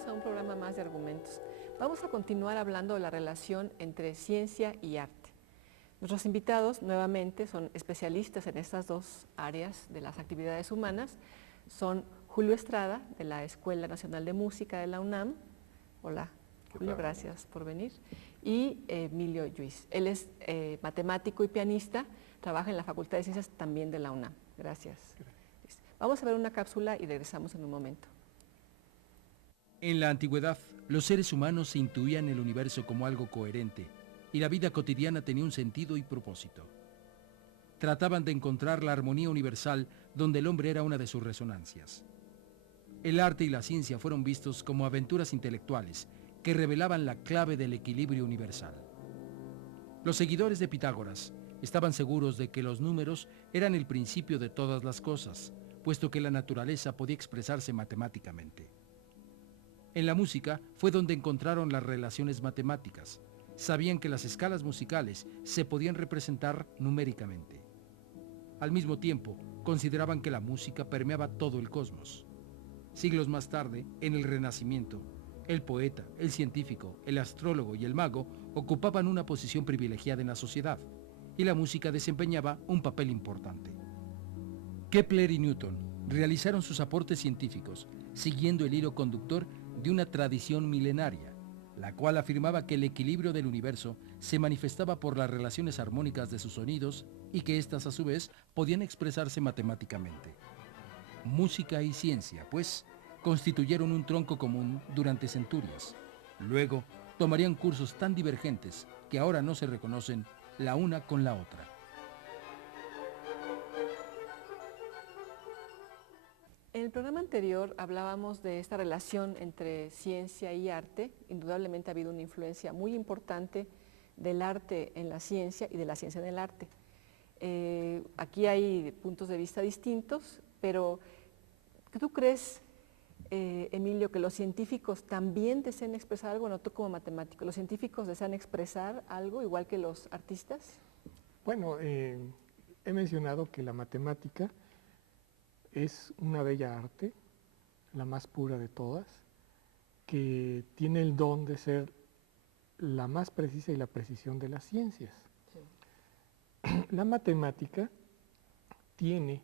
bienvenidos a un programa más de Argumentos. Vamos a continuar hablando de la relación entre ciencia y arte. Nuestros invitados nuevamente son especialistas en estas dos áreas de las actividades humanas. Son Julio Estrada, de la Escuela Nacional de Música de la UNAM. Hola, Julio, gracias por venir. Y Emilio Lluís. Él es matemático y pianista, trabaja en la Facultad de Ciencias también de la UNAM. Gracias. Vamos a ver una cápsula y regresamos en un momento. En la antigüedad, los seres humanos se intuían el universo como algo coherente y la vida cotidiana tenía un sentido y propósito. Trataban de encontrar la armonía universal donde el hombre era una de sus resonancias. El arte y la ciencia fueron vistos como aventuras intelectuales que revelaban la clave del equilibrio universal. Los seguidores de Pitágoras estaban seguros de que los números eran el principio de todas las cosas, puesto que la naturaleza podía expresarse matemáticamente. En la música fue donde encontraron las relaciones matemáticas. Sabían que las escalas musicales se podían representar numéricamente. Al mismo tiempo, consideraban que la música permeaba todo el cosmos. Siglos más tarde, en el Renacimiento, el poeta, el científico, el astrólogo y el mago ocupaban una posición privilegiada en la sociedad, y la música desempeñaba un papel importante. Kepler y Newton realizaron sus aportes científicos, siguiendo el hilo conductor de una tradición milenaria, la cual afirmaba que el equilibrio del universo se manifestaba por las relaciones armónicas de sus sonidos y que éstas a su vez podían expresarse matemáticamente. Música y ciencia, pues, constituyeron un tronco común durante centurias. Luego, tomarían cursos tan divergentes que ahora no se reconocen la una con la otra. En el programa anterior hablábamos de esta relación entre ciencia y arte. Indudablemente ha habido una influencia muy importante del arte en la ciencia y de la ciencia en el arte. Aquí hay puntos de vista distintos, pero ¿tú crees, Emilio, que los científicos también desean expresar algo? No, tú como matemático, ¿los científicos desean expresar algo igual que los artistas? Bueno, he mencionado que la matemática es una bella arte, la más pura de todas, que tiene el don de ser la más precisa y la precisión de las ciencias. Sí. La matemática tiene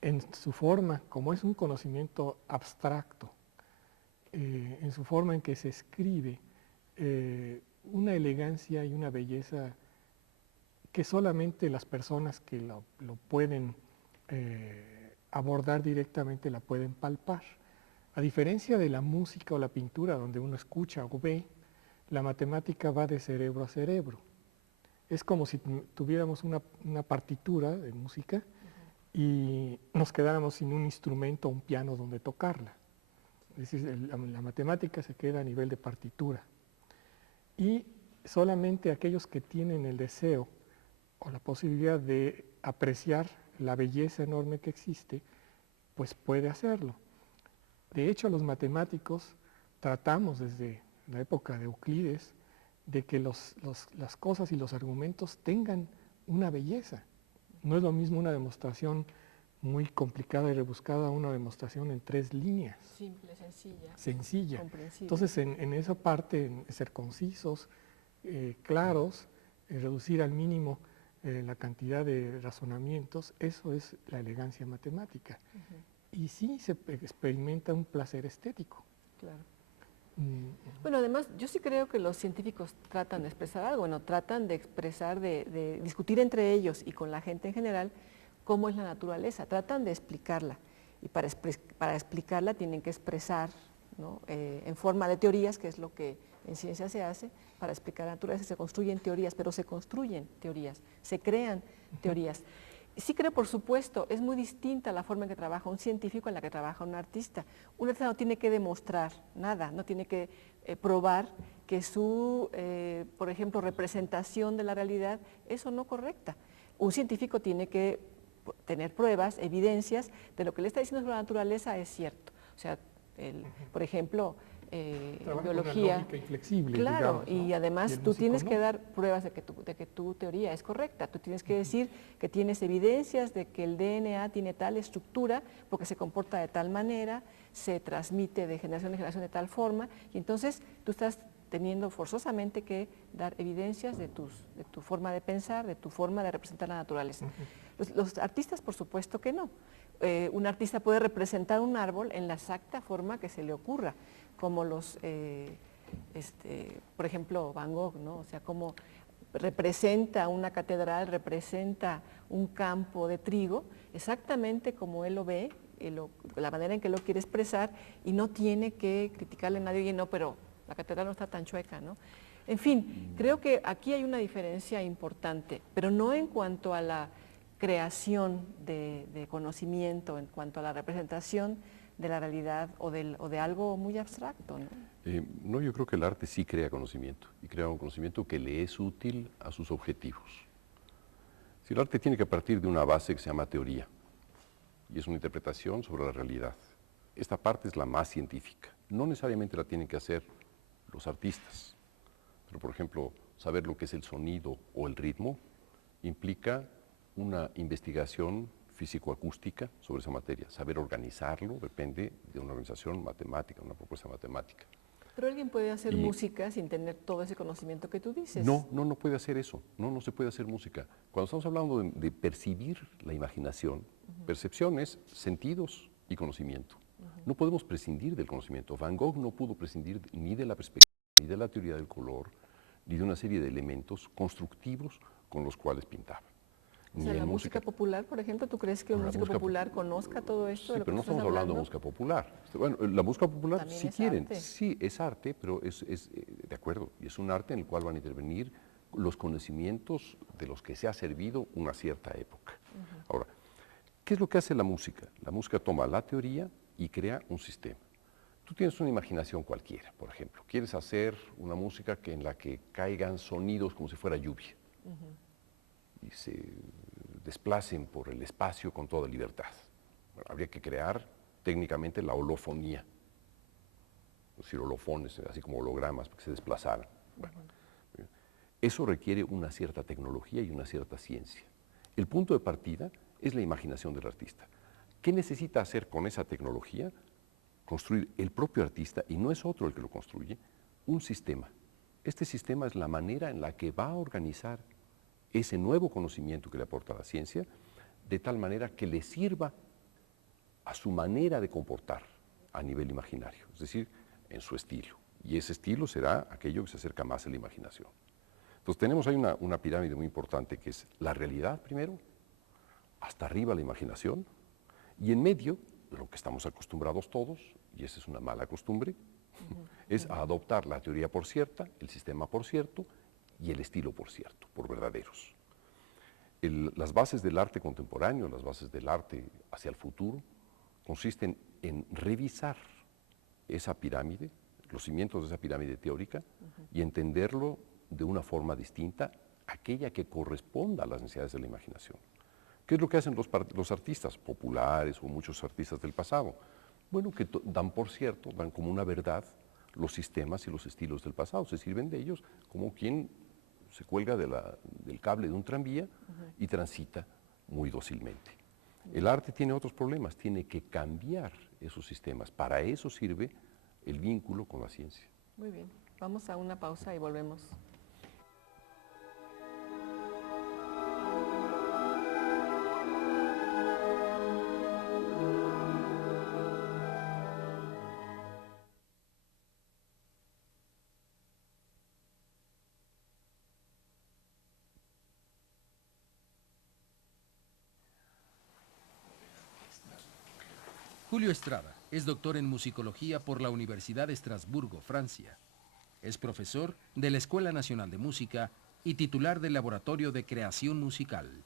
en su forma, como es un conocimiento abstracto, en su forma en que se escribe, una elegancia y una belleza que solamente las personas que lo pueden abordar directamente la pueden palpar. A diferencia de la música o la pintura donde uno escucha o ve, la matemática va de cerebro a cerebro. Es como si tuviéramos una partitura de música y nos quedáramos sin un instrumento o un piano donde tocarla. Es decir, la matemática se queda a nivel de partitura. Y solamente aquellos que tienen el deseo o la posibilidad de apreciar la belleza enorme que existe, pues puede hacerlo. De hecho, los matemáticos tratamos desde la época de Euclides de que las cosas y los argumentos tengan una belleza. No es lo mismo una demostración muy complicada y rebuscada a una demostración en 3 líneas. Simple, sencilla. Sencilla. Entonces, en esa parte, en ser concisos, claros, reducir al mínimo la cantidad de razonamientos, eso es la elegancia matemática. Y sí se experimenta un placer estético. Claro. Bueno, además, yo sí creo que los científicos tratan de expresar algo, bueno, tratan de expresar, de discutir entre ellos y con la gente en general cómo es la naturaleza, tratan de explicarla. Y para explicarla tienen que expresar, ¿no? En forma de teorías, que es lo que en ciencia se hace. Para explicar la naturaleza se construyen teorías, pero se construyen teorías, se crean teorías. Sí creo, por supuesto, es muy distinta la forma en que trabaja un científico a la que trabaja un artista. Un artista no tiene que demostrar nada, no tiene que probar que su, por ejemplo, representación de la realidad es o no correcta. Un científico tiene que tener pruebas, evidencias de lo que le está diciendo sobre la naturaleza es cierto. O sea, por ejemplo, biología. Lógica inflexible, Claro, digamos, ¿no? y además el tú músico tienes no. que dar pruebas de que tu teoría es correcta. Tú tienes que decir que tienes evidencias de que el DNA tiene tal estructura porque se comporta de tal manera, se transmite de generación en generación de tal forma, y entonces tú estás teniendo forzosamente que dar evidencias de tu forma de pensar, de tu forma de representar la naturaleza. Los artistas, por supuesto que no. Un artista puede representar un árbol en la exacta forma que se le ocurra, como por ejemplo, Van Gogh, ¿no? O sea, como representa una catedral, representa un campo de trigo, exactamente como él lo ve, la manera en que lo quiere expresar, y no tiene que criticarle a nadie, oye, no, pero la catedral no está tan chueca, ¿no? En fin, creo que aquí hay una diferencia importante, pero no en cuanto a la creación de conocimiento, en cuanto a la representación de la realidad o de algo muy abstracto, ¿no? No, yo creo que el arte sí crea conocimiento, y crea un conocimiento que le es útil a sus objetivos. Si el arte tiene que partir de una base que se llama teoría, y es una interpretación sobre la realidad. Esta parte es la más científica. No necesariamente la tienen que hacer los artistas, pero por ejemplo, saber lo que es el sonido o el ritmo implica una investigación físico-acústica sobre esa materia. Saber organizarlo depende de una organización matemática, una propuesta matemática. Pero alguien puede hacer música sin tener todo ese conocimiento que tú dices. No puede hacer eso. No se puede hacer música. Cuando estamos hablando de percibir la imaginación, percepción es sentidos y conocimiento. No podemos prescindir del conocimiento. Van Gogh no pudo prescindir ni de la perspectiva, ni de la teoría del color, ni de una serie de elementos constructivos con los cuales pintaba. O sea, la música popular, por ejemplo, ¿tú crees que un músico popular conozca todo esto? Sí, pero no estamos hablando de música popular. Bueno, la música popular, también si es quieren, arte. sí, es arte, pero es de acuerdo, y es un arte en el cual van a intervenir los conocimientos de los que se ha servido una cierta época. Ahora, ¿qué es lo que hace la música? La música toma la teoría y crea un sistema. Tú tienes una imaginación cualquiera, por ejemplo. Quieres hacer una música en la que caigan sonidos como si fuera lluvia y se desplacen por el espacio con toda libertad. Bueno, habría que crear técnicamente la holofonía, es decir, holofones, así como hologramas, para que se desplazaran. Bueno, eso requiere una cierta tecnología y una cierta ciencia. El punto de partida es la imaginación del artista. ¿Qué necesita hacer con esa tecnología? Construir el propio artista, y no es otro el que lo construye, un sistema. Este sistema es la manera en la que va a organizar ese nuevo conocimiento que le aporta la ciencia, de tal manera que le sirva a su manera de comportar a nivel imaginario, es decir, en su estilo. Y ese estilo será aquello que se acerca más a la imaginación. Entonces tenemos ahí una pirámide muy importante que es la realidad primero, hasta arriba la imaginación, y en medio, lo que estamos acostumbrados todos, y esa es una mala costumbre, es a adoptar la teoría por cierta, el sistema por cierto, y el estilo por cierto, por verdaderos. Las bases del arte contemporáneo, las bases del arte hacia el futuro, consisten en revisar esa pirámide, los cimientos de esa pirámide teórica, y entenderlo de una forma distinta, aquella que corresponda a las necesidades de la imaginación. ¿Qué es lo que hacen los artistas populares o muchos artistas del pasado? Bueno, que dan por cierto, dan como una verdad los sistemas y los estilos del pasado, se sirven de ellos como quien se cuelga del cable de un tranvía y transita muy dócilmente. El arte tiene otros problemas, tiene que cambiar esos sistemas. Para eso sirve el vínculo con la ciencia. Muy bien, vamos a una pausa y volvemos. Julio Estrada es doctor en musicología por la Universidad de Estrasburgo, Francia. Es profesor de la Escuela Nacional de Música y titular del Laboratorio de Creación Musical.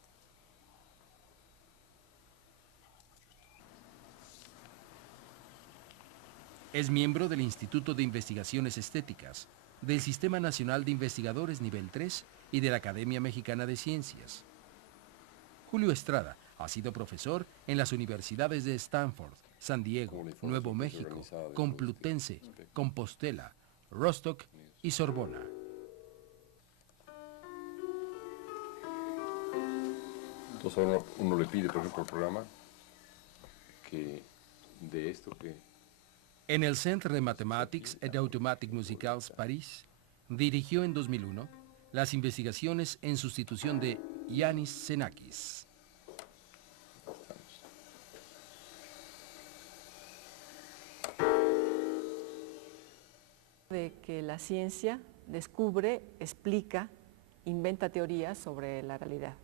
Es miembro del Instituto de Investigaciones Estéticas, del Sistema Nacional de Investigadores Nivel 3 y de la Academia Mexicana de Ciencias. Julio Estrada ha sido profesor en las universidades de Stanford, San Diego, Nuevo México, Complutense, Compostela, Rostock y Sorbona. Entonces ahora uno le pide, por ejemplo, al programa que de esto que... En el Centre de Mathematiques et d'Automatique Musicals París, dirigió en 2001 las investigaciones en sustitución de Yanis Xenakis. De que la ciencia descubre, explica, inventa teorías sobre la realidad.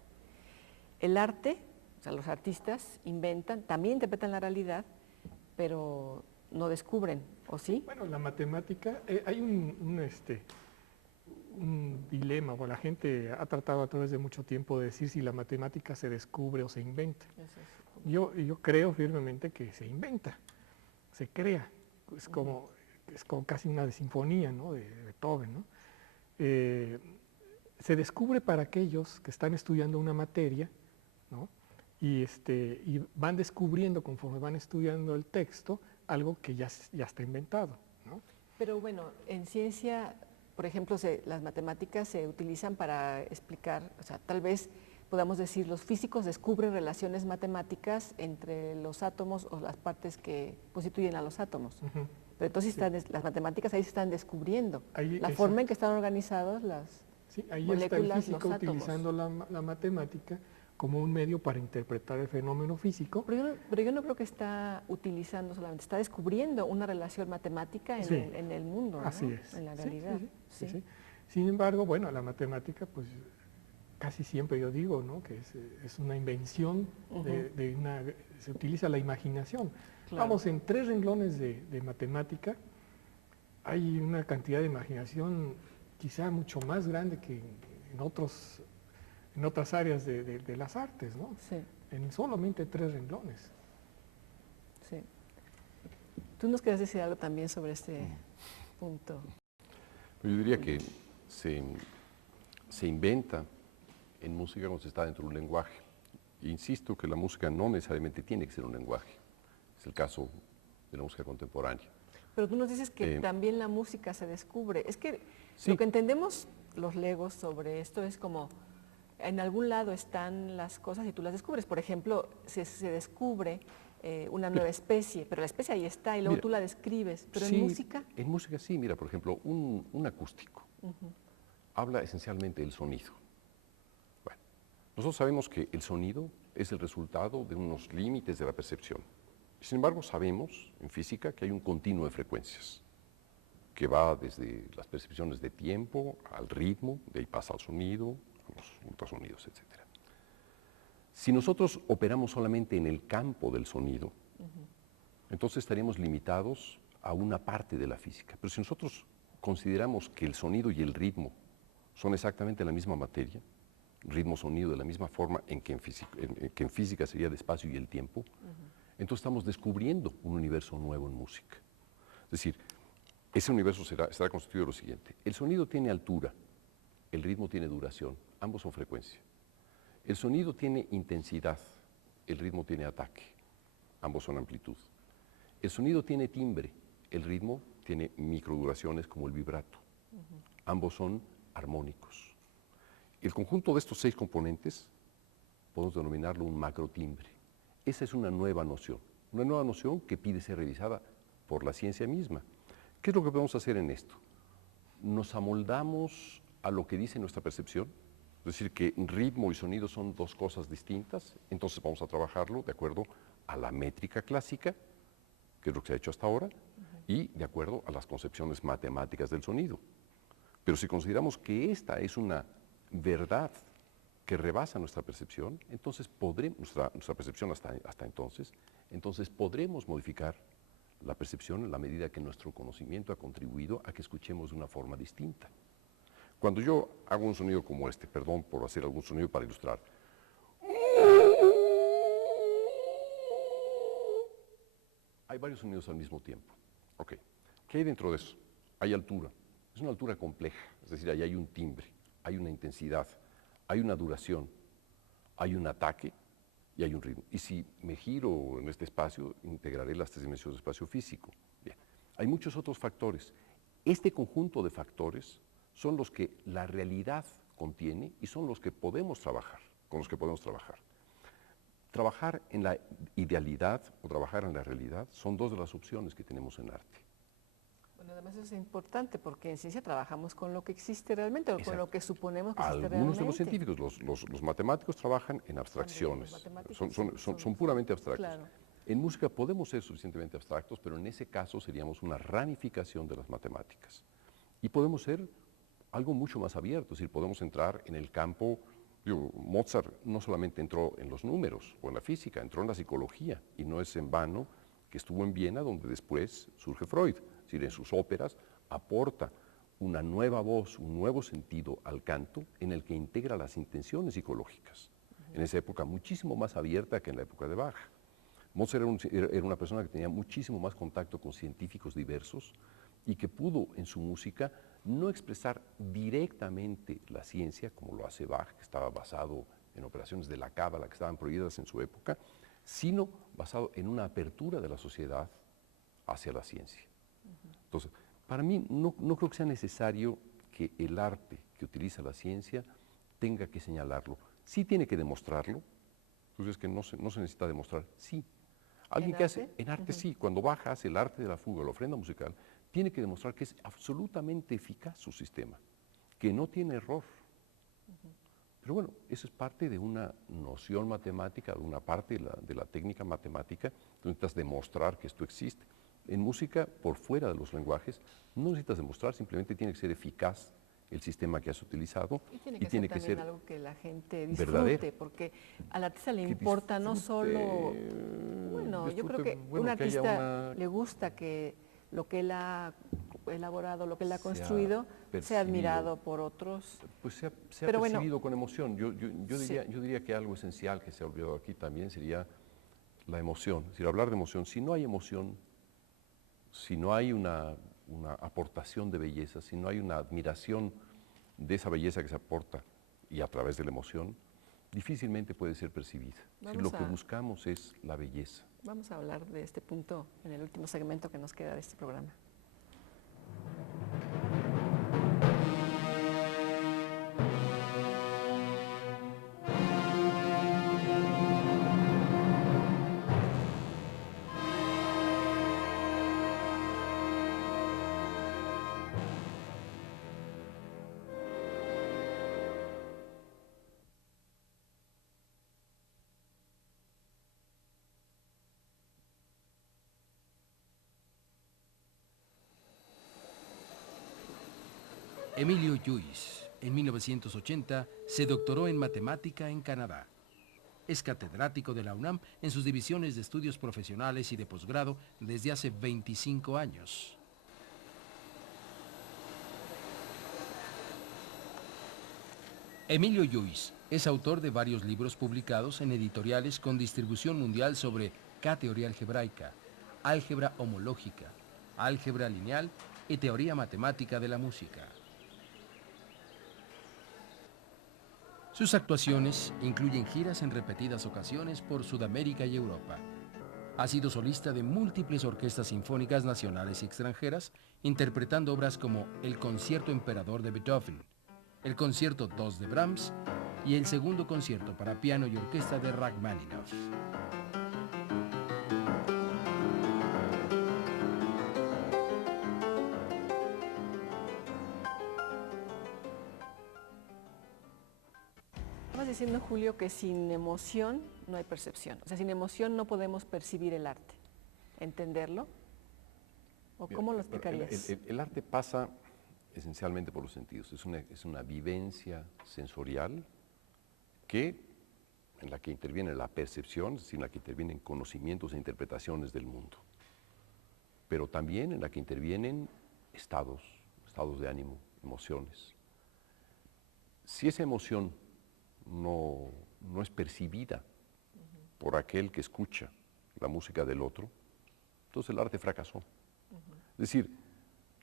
El arte, o sea, los artistas inventan, también interpretan la realidad, pero no descubren, ¿o sí? Bueno, la matemática, hay un dilema, o la gente ha tratado a través de mucho tiempo de decir si la matemática se descubre o se inventa. Yo creo firmemente que se inventa, se crea, es como casi una sinfonía, ¿no?, de Beethoven, ¿no? Se descubre para aquellos que están estudiando una materia, ¿no?, y van descubriendo conforme van estudiando el texto algo que ya está inventado, ¿no? Pero bueno, en ciencia, por ejemplo, las matemáticas se utilizan para explicar, o sea, tal vez podamos decir, los físicos descubren relaciones matemáticas entre los átomos o las partes que constituyen a los átomos. Pero entonces las matemáticas ahí se están descubriendo, ahí, la forma en que están organizados las ahí moléculas, está el físico los átomos. utilizando la matemática como un medio para interpretar el fenómeno físico. Pero yo no creo que está utilizando solamente, está descubriendo una relación matemática en el mundo, ¿no? Así es. En la realidad. Sí. Sin embargo, bueno, la matemática, pues casi siempre yo digo, ¿no?, que es una invención, se utiliza la imaginación. Claro. Vamos, en 3 renglones de matemática hay una cantidad de imaginación quizá mucho más grande que en otras áreas de las artes, ¿no? Sí. En solamente 3 renglones. Sí. ¿Tú nos quieres decir algo también sobre este punto? Yo diría que se inventa en música cuando se está dentro de un lenguaje. Insisto que la música no necesariamente tiene que ser un lenguaje. Es el caso de la música contemporánea. Pero tú nos dices que también la música se descubre. Es que lo que entendemos los legos sobre esto es como en algún lado están las cosas y tú las descubres. Por ejemplo, se descubre una nueva especie, pero la especie ahí está y luego tú la describes. Pero en música... En música sí, mira, por ejemplo, un acústico habla esencialmente del sonido. Bueno, nosotros sabemos que el sonido es el resultado de unos límites de la percepción. Sin embargo, sabemos en física que hay un continuo de frecuencias que va desde las percepciones de tiempo al ritmo, de ahí pasa al sonido, a los ultrasonidos, etc. Si nosotros operamos solamente en el campo del sonido, entonces estaríamos limitados a una parte de la física. Pero si nosotros consideramos que el sonido y el ritmo son exactamente la misma materia, ritmo-sonido de la misma forma en que en física sería el espacio y el tiempo, entonces estamos descubriendo un universo nuevo en música. Es decir, ese universo estará constituido de lo siguiente. El sonido tiene altura, el ritmo tiene duración, ambos son frecuencia. El sonido tiene intensidad, el ritmo tiene ataque, ambos son amplitud. El sonido tiene timbre, el ritmo tiene microduraciones como el vibrato, ambos son armónicos. El conjunto de estos 6 componentes podemos denominarlo un macrotimbre. Esa es una nueva noción que pide ser revisada por la ciencia misma. ¿Qué es lo que podemos hacer en esto? Nos amoldamos a lo que dice nuestra percepción, es decir, que ritmo y sonido son 2 cosas distintas, entonces vamos a trabajarlo de acuerdo a la métrica clásica, que es lo que se ha hecho hasta ahora, y de acuerdo a las concepciones matemáticas del sonido. Pero si consideramos que esta es una verdad que rebasa nuestra percepción, entonces nuestra percepción hasta entonces podremos modificar la percepción en la medida que nuestro conocimiento ha contribuido a que escuchemos de una forma distinta. Cuando yo hago un sonido como este, perdón por hacer algún sonido para ilustrar, hay varios sonidos al mismo tiempo. Okay. ¿Qué hay dentro de eso? Hay altura. Es una altura compleja, es decir, ahí hay un timbre, hay una intensidad, hay una duración, hay un ataque y hay un ritmo. Y si me giro en este espacio, integraré las 3 dimensiones del espacio físico. Bien. Hay muchos otros factores. Este conjunto de factores son los que la realidad contiene y son los que podemos trabajar, con los que podemos trabajar. Trabajar en la idealidad o trabajar en la realidad son dos de las opciones que tenemos en arte. Bueno, además eso es importante porque en ciencia trabajamos con lo que existe realmente o con lo que suponemos que existe realmente. Algunos de los científicos, los matemáticos trabajan en abstracciones, son puramente abstractos. Claro. En música podemos ser suficientemente abstractos, pero en ese caso seríamos una ramificación de las matemáticas. Y podemos ser algo mucho más abierto, es decir, podemos entrar en el campo. Mozart no solamente entró en los números o en la física, entró en la psicología, y no es en vano que estuvo en Viena, donde después surge Freud. Es decir, en sus óperas aporta una nueva voz, un nuevo sentido al canto en el que integra las intenciones psicológicas. En esa época muchísimo más abierta que en la época de Bach. Mozart era una persona que tenía muchísimo más contacto con científicos diversos y que pudo en su música no expresar directamente la ciencia, como lo hace Bach, que estaba basado en operaciones de la cábala que estaban prohibidas en su época, sino basado en una apertura de la sociedad hacia la ciencia. Entonces, para mí no creo que sea necesario que el arte que utiliza la ciencia tenga que señalarlo. Sí tiene que demostrarlo, entonces que no se necesita demostrar, sí. Alguien que hace, en arte sí, cuando Bach hace el arte de la fuga, la ofrenda musical, tiene que demostrar que es absolutamente eficaz su sistema, que no tiene error. Pero bueno, eso es parte de una noción matemática, de una parte de la técnica matemática, tú necesitas demostrar que esto existe. En música, por fuera de los lenguajes, no necesitas demostrar, simplemente tiene que ser eficaz el sistema que has utilizado. Y tiene que ser algo que la gente disfrute, verdadero. porque al artista le importa no solo, bueno, yo creo que un artista le gusta que lo que él ha elaborado, lo que él ha construido, sea admirado por otros. Pues sea pero percibido con emoción. Yo diría que algo esencial que se ha olvidado aquí también sería la emoción. Es decir, hablar de emoción. Si no hay emoción, si no hay una aportación de belleza, si no hay una admiración de esa belleza que se aporta y a través de la emoción, difícilmente puede ser percibida. Lo que buscamos es la belleza. Vamos a hablar de este punto en el último segmento que nos queda de este programa. Emilio Lluís, en 1980, se doctoró en matemática en Canadá. Es catedrático de la UNAM en sus divisiones de estudios profesionales y de posgrado desde hace 25 años. Emilio Lluís es autor de varios libros publicados en editoriales con distribución mundial sobre K-teoría algebraica, álgebra homológica, álgebra lineal y teoría matemática de la música. Sus actuaciones incluyen giras en repetidas ocasiones por Sudamérica y Europa. Ha sido solista de múltiples orquestas sinfónicas nacionales y extranjeras, interpretando obras como el Concierto Emperador de Beethoven, el Concierto 2 de Brahms y el Segundo Concierto para piano y orquesta de Rachmaninoff. Estamos diciendo, Julio, que sin emoción no hay percepción. O sea, sin emoción no podemos percibir el arte, entenderlo. ¿O cómo lo explicarías? El arte pasa esencialmente por los sentidos. Es una vivencia sensorial en la que interviene la percepción, es decir, en la que intervienen conocimientos e interpretaciones del mundo. Pero también en la que intervienen estados de ánimo, emociones. Si esa emoción no es percibida por aquel que escucha la música del otro, entonces el arte fracasó. Es decir,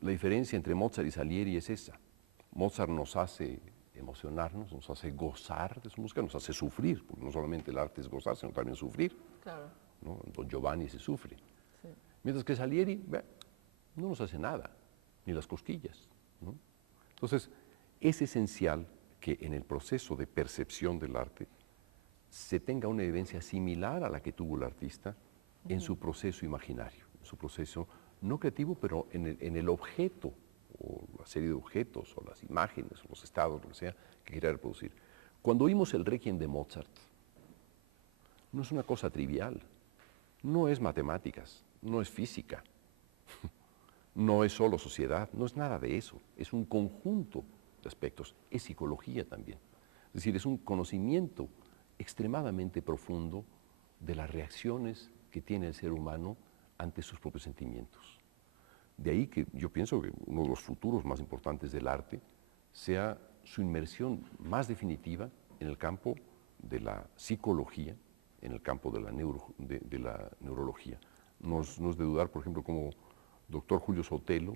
la diferencia entre Mozart y Salieri es esa. Mozart nos hace emocionarnos, nos hace gozar de su música, nos hace sufrir, porque no solamente el arte es gozar, sino también sufrir. Claro. ¿No? En Don Giovanni se sufre. Sí. Mientras que Salieri no nos hace nada, ni las cosquillas, ¿no? Entonces, es esencial que en el proceso de percepción del arte se tenga una evidencia similar a la que tuvo el artista en su proceso imaginario, en su proceso no creativo, pero en el objeto, o la serie de objetos, o las imágenes, o los estados, lo que sea, que quiera reproducir. Cuando oímos el Requiem de Mozart, no es una cosa trivial, no es matemáticas, no es física, no es solo sociedad, no es nada de eso, es un conjunto de aspectos, es psicología también. Es decir, es un conocimiento extremadamente profundo de las reacciones que tiene el ser humano ante sus propios sentimientos. De ahí que yo pienso que uno de los futuros más importantes del arte sea su inmersión más definitiva en el campo de la psicología, en el campo de la neurología. No es de dudar, por ejemplo, como doctor Julio Sotelo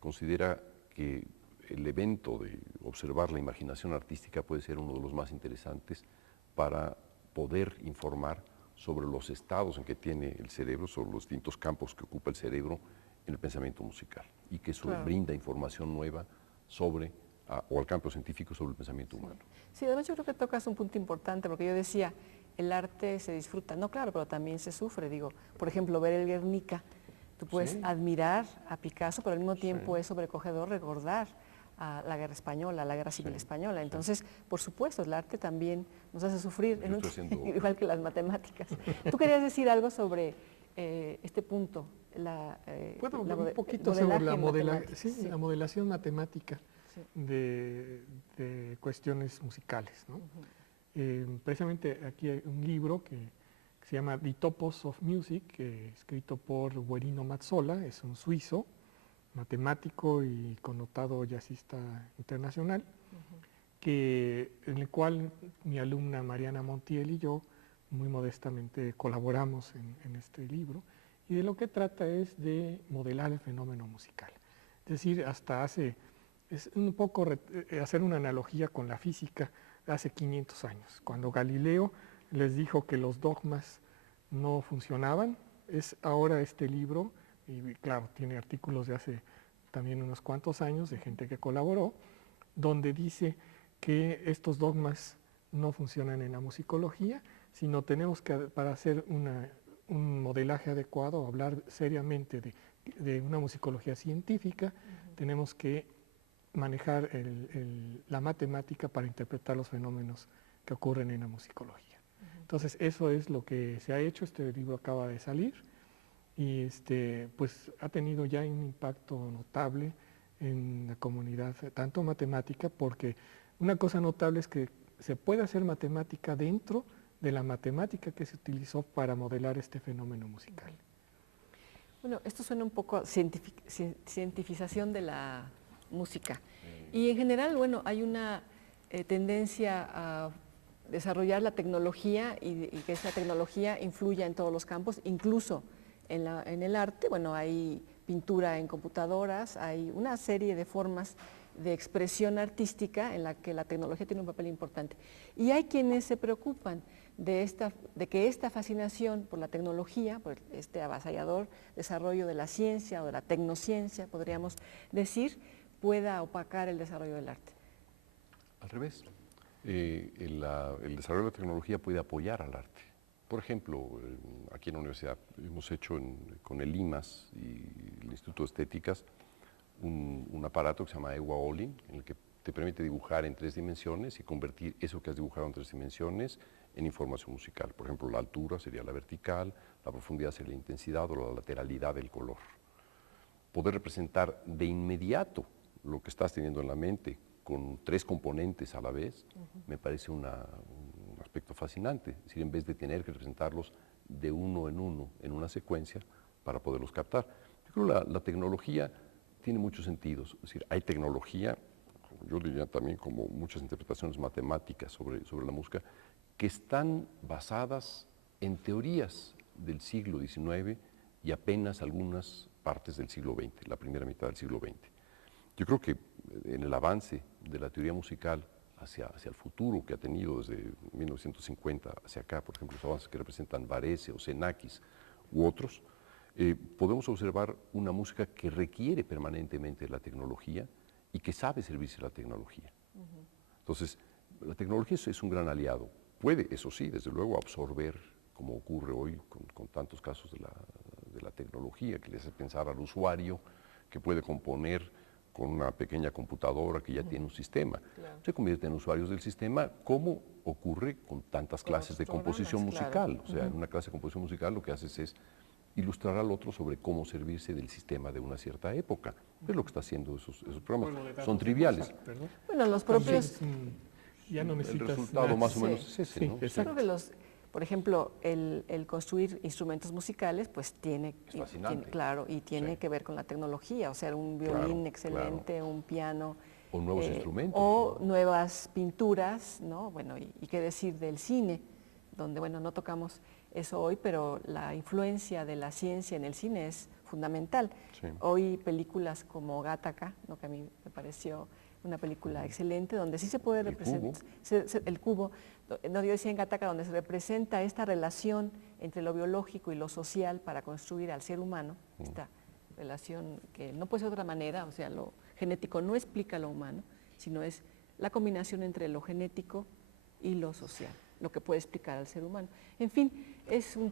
considera que el evento de observar la imaginación artística puede ser uno de los más interesantes para poder informar sobre los estados en que tiene el cerebro, sobre los distintos campos que ocupa el cerebro en el pensamiento musical, y que eso brinda información nueva sobre, o al campo científico, sobre el pensamiento humano. Sí, además yo creo que tocas un punto importante, porque yo decía, el arte se disfruta, no claro, pero también se sufre, digo, por ejemplo, ver el Guernica, tú puedes admirar a Picasso, pero al mismo tiempo es sobrecogedor recordar a la guerra española, a la guerra civil española. Entonces, por supuesto, el arte también nos hace sufrir, igual que las matemáticas. ¿Tú querías decir algo sobre este punto? Puedo un poquito sobre la modelación matemática de cuestiones musicales, ¿no? Precisamente aquí hay un libro que se llama The Topos of Music, escrito por Guerino Mazzola, es un suizo, matemático y connotado jazzista internacional, en el cual mi alumna Mariana Montiel y yo muy modestamente colaboramos en este libro, y de lo que trata es de modelar el fenómeno musical. Es decir, es un poco hacer una analogía con la física de hace 500 años, cuando Galileo les dijo que los dogmas no funcionaban. Es ahora este libro, y claro, tiene artículos de hace también unos cuantos años de gente que colaboró, donde dice que estos dogmas no funcionan en la musicología, sino tenemos que, para hacer un modelaje adecuado, hablar seriamente de una musicología científica, tenemos que manejar la matemática para interpretar los fenómenos que ocurren en la musicología. Entonces, eso es lo que se ha hecho. Este libro acaba de salir y pues ha tenido ya un impacto notable en la comunidad, tanto matemática, porque una cosa notable es que se puede hacer matemática dentro de la matemática que se utilizó para modelar este fenómeno musical. Bueno, esto suena un poco a cientificación de la música. Y en general, bueno, hay una tendencia a desarrollar la tecnología y que esa tecnología influya en todos los campos, incluso en el arte. Bueno, hay pintura en computadoras, hay una serie de formas de expresión artística en la que la tecnología tiene un papel importante. Y hay quienes se preocupan de que esta fascinación por la tecnología, por este avasallador desarrollo de la ciencia o de la tecnociencia, podríamos decir, pueda opacar el desarrollo del arte. Al revés, el desarrollo de la tecnología puede apoyar al arte. Por ejemplo, aquí en la universidad hemos hecho con el IMAS y el Instituto de Estéticas un aparato que se llama EWA Olin, en el que te permite dibujar en 3 dimensiones y convertir eso que has dibujado en 3 dimensiones en información musical. Por ejemplo, la altura sería la vertical, la profundidad sería la intensidad o la lateralidad del color. Poder representar de inmediato lo que estás teniendo en la mente con 3 componentes a la vez, me parece un aspecto fascinante. Es decir, en vez de tener que representarlos de uno en una secuencia para poderlos captar. Yo creo que la tecnología tiene muchos sentidos. Es decir, hay tecnología, yo diría también como muchas interpretaciones matemáticas sobre la música, que están basadas en teorías del siglo XIX y apenas algunas partes del siglo XX, la primera mitad del siglo XX. Yo creo que en el avance de la teoría musical hacia el futuro que ha tenido desde 1950 hacia acá, por ejemplo, los avances que representan Varese o Xenakis u otros, podemos observar una música que requiere permanentemente la tecnología y que sabe servirse la tecnología. Entonces, la tecnología es un gran aliado. Puede, eso sí, desde luego, absorber, como ocurre hoy con tantos casos de la tecnología, que le hace pensar al usuario que puede componer con una pequeña computadora que ya tiene un sistema. Claro. Se convierte en usuarios del sistema, como ocurre con tantas Con clases otros de composición programas, claro. musical. O sea, en una clase de composición musical lo que haces es ilustrar al otro sobre cómo servirse del sistema de una cierta época. Es lo que está haciendo esos programas. Bueno, de datos Son de triviales. Mozart, ¿verdad? Bueno, los También propios... ya no El necesitas resultado nada. más o Sí. menos es ese, Sí, ¿no? exacto. Creo que por ejemplo, el construir instrumentos musicales, pues tiene, Es fascinante. claro, y tiene Sí. que ver con la tecnología, o sea, un Claro, violín excelente, un piano. O nuevos instrumentos. O ¿no? nuevas pinturas, ¿no? Bueno, y qué decir del cine, donde, bueno, no tocamos eso hoy, pero la influencia de la ciencia en el cine es fundamental. Sí. Hoy películas como Gattaca, ¿no? Que a mí me pareció una película excelente, donde sí se puede representar, el cubo, no, yo decía en Gattaca, donde se representa esta relación entre lo biológico y lo social para construir al ser humano, esta relación que no puede ser de otra manera, o sea, lo genético no explica lo humano, sino es la combinación entre lo genético y lo social, lo que puede explicar al ser humano. En fin, es un